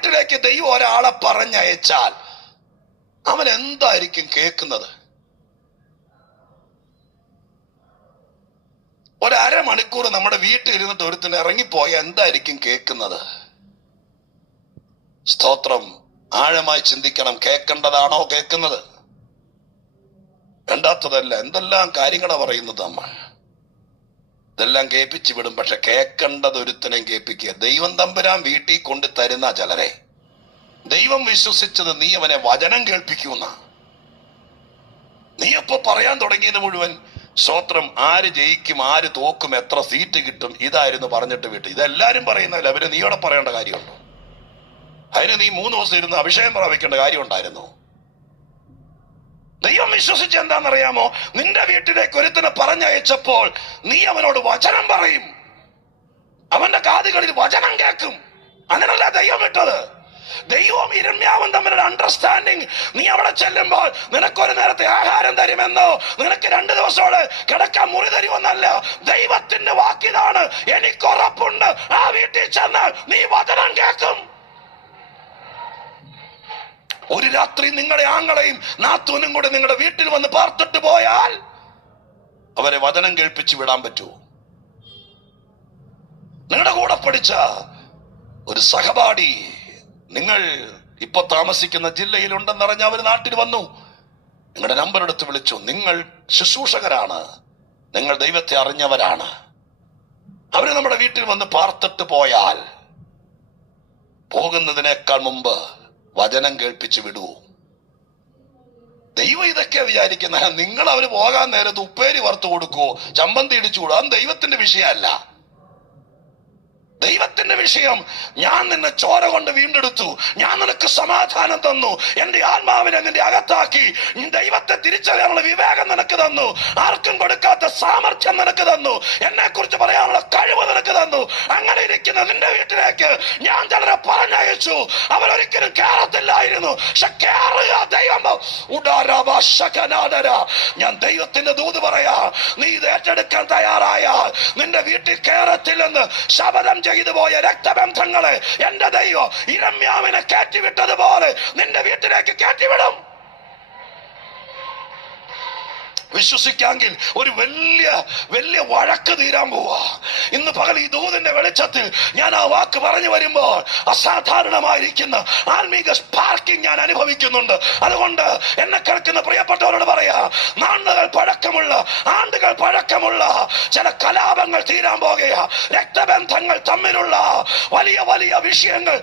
വീട്ടിലേക്ക് ദൈവം ഒരാളെ പറഞ്ഞയച്ചാൽ അവൻ എന്തായിരിക്കും കേൾക്കുന്നത്? ഒരമണിക്കൂർ നമ്മുടെ വീട്ടിൽ ഇരുന്നിട്ട് ഒരുത്തിന് ഇറങ്ങിപ്പോയ എന്തായിരിക്കും കേൾക്കുന്നത്? സ്തോത്രം. ആഴമായി ചിന്തിക്കണം. കേൾക്കേണ്ടതാണോ കേൾക്കുന്നത്? വേണ്ടാത്തതല്ല. എന്തെല്ലാം കാര്യങ്ങളാ പറയുന്നത് നമ്മൾ. ഇതെല്ലാം കേൾപ്പിച്ചു വിടും. പക്ഷെ കേൾക്കേണ്ടത് ഒരുത്തനെയും കേൾപ്പിക്കുക. ദൈവം തമ്പുരാൻ വീട്ടിൽ കൊണ്ട് തരുന്ന ചിലരെ ദൈവം വിശ്വസിച്ചത് നീ അവനെ വചനം കേൾപ്പിക്കുന്ന. നീ അപ്പൊ പറയാൻ തുടങ്ങിയത് മുഴുവൻ സ്തോത്രം ആര് ജയിക്കും, ആര് തോക്കും, എത്ര സീറ്റ് കിട്ടും, ഇതായിരുന്നു പറഞ്ഞിട്ട് വിട്ടു. ഇതെല്ലാരും പറയുന്നതല്ല. അവര് നീയോടെ പറയേണ്ട കാര്യമുണ്ടോ? അതിന് നീ 3 ദിവസം ഇരുന്ന് അഭിഷേകം പ്രാപിക്കേണ്ട കാര്യം ഉണ്ടായിരുന്നു. ദൈവം വിശ്വസിച്ച് എന്താണെന്നറിയാമോ? നിന്റെ വീട്ടിലേക്ക് ഒരുത്തിനെ പറഞ്ഞയച്ചപ്പോൾ നീ അവനോട് വചനം പറയും. അവന്റെ കാതുകളിൽ വചനം കേൾക്കും. അങ്ങനല്ല ദൈവം ഇട്ടത്. ദൈവവും ഇരമ്യാവും തമ്മിലുള്ള അണ്ടർസ്റ്റാൻഡിങ്. നീ അവിടെ ചെല്ലുമ്പോൾ നിനക്കൊരു നേരത്തെ ആഹാരം തരുമെന്നോ നിനക്ക് 2 ദിവസത്തോടെ കിടക്കാൻ മുറി തരുമെന്നല്ല. ദൈവത്തിന്റെ വാക്കിതാണ്. എനിക്ക് ഉറപ്പുണ്ട്, ആ വീട്ടിൽ ചെന്ന് നീ വചനം കേൾക്കും. ഒരു രാത്രി നിങ്ങളുടെ ആങ്ങളെയും നാത്തൂനും കൂടെ നിങ്ങളുടെ വീട്ടിൽ വന്ന് പാർത്തിട്ട് പോയാൽ അവരെ വചനം കേൾപ്പിച്ച് വിടാൻ പറ്റുമോ? നിങ്ങളുടെ കൂടെ പഠിച്ച ഒരു സഹപാഠി നിങ്ങൾ ഇപ്പൊ താമസിക്കുന്ന ജില്ലയിൽ ഉണ്ടെന്നറിഞ്ഞ അവർ നാട്ടിൽ വന്നു. നിങ്ങളുടെ നമ്പർ എടുത്ത് വിളിച്ചു. നിങ്ങൾ ശുശ്രൂഷകരാണ്, നിങ്ങൾ ദൈവത്തെ അറിഞ്ഞവരാണ്. അവര് നമ്മുടെ വീട്ടിൽ വന്ന് പാർത്തിട്ട് പോയാൽ പോകുന്നതിനേക്കാൾ മുമ്പ് വചനം കേൾപ്പിച്ചു വിടൂ. ദൈവം ഇതൊക്കെ വിചാരിക്കുന്ന. നിങ്ങൾ അവര് പോകാൻ നേരത്ത് ഉപ്പേരി വറുത്തു കൊടുക്കുവോ, ചമ്പന്തി ഇടിച്ചു വിടുവോ? അത് ദൈവത്തിന്റെ വിഷയമല്ല. ദൈവത്തിന്റെ വിഷയം, ഞാൻ നിന്നെ ചോര കൊണ്ട് വീണ്ടെടുത്തു, ഞാൻ നിനക്ക് സമാധാനം തന്നു, എന്റെ ആത്മാവിനെ നിന്റെ അകത്താക്കി, ദൈവത്തെ തിരിച്ചറിയാനുള്ള വിവേകം നിനക്ക് തന്നു, ആർക്കും കൊടുക്കാത്ത സാമർഥ്യം നിനക്ക് തന്നു, എന്നെ കുറിച്ച് പറയാനുള്ള കഴിവ് നിനക്ക് തന്നു. അങ്ങനെ ഇരിക്കുന്ന നിന്റെ വീട്ടിലേക്ക് ഞാൻ ചിലരെ പറഞ്ഞയച്ചു. അവരൊരിക്കലും കേറത്തില്ലായിരുന്നു. പക്ഷെ കേറുക ദൈവം. ഞാൻ ദൈവത്തിന്റെ ദൂത് പറയാ, നീ ഇത് ഏറ്റെടുക്കാൻ തയ്യാറായാൽ നിന്റെ വീട്ടിൽ കേറത്തില്ലെന്ന് ശപഥം ചെയ്തു പോയ രക്തബന്ധങ്ങളെ എന്റെ ദൈവം ഇരമ്യാവിനെ കയറ്റിവിട്ടതുപോലെ നിന്റെ വീട്ടിലേക്ക് കയറ്റിവിടും. വിശ്വസിക്കാമെങ്കിൽ ഒരു വലിയ വഴക്ക് തീരാൻ പോവാ. ഇന്ന് പകൽ ഈ ദൂതിന്റെ വെളിച്ചത്തിൽ ഞാൻ ആ വാക്ക് പറഞ്ഞു വരുമ്പോൾ അസാധാരണമായിരിക്കുന്ന ആത്മീക സ്പാർക്കിംഗ് ഞാൻ അനുഭവിക്കുന്നുണ്ട്. അതുകൊണ്ട് എന്നെ കേൾക്കുന്ന പ്രിയപ്പെട്ടവരോട് പറയാ, ആണ്ടുകൾ പഴക്കമുള്ള ചില കലാപങ്ങൾ തീരാൻ പോകുക. രക്തബന്ധങ്ങൾ തമ്മിലുള്ള വലിയ വിഷയങ്ങൾ